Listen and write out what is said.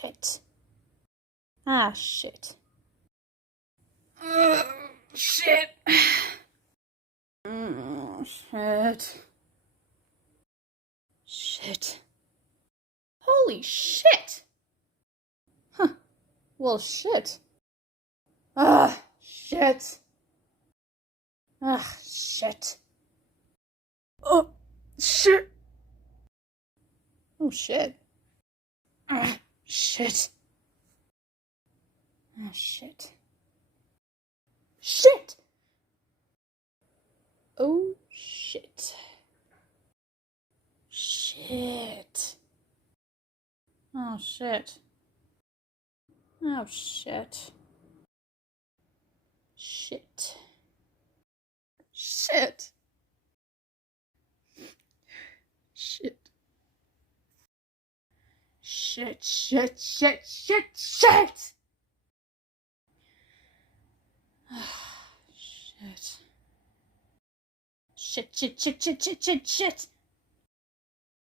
shit. Ah, shit. Shit. Shit. Shit. Holy shit! Huh. Well, shit. Ah, shit. Ah, shit. Oh, shit. Oh, shit. Ah, shit. Oh, shit. Shit! Oh, shit. Shit. Oh, shit. Oh, shit. Shit. Shit. Shit. Shit, shit, shit, shit, shit! Shit. Shit, shit, shit, shit, shit, shit, shit!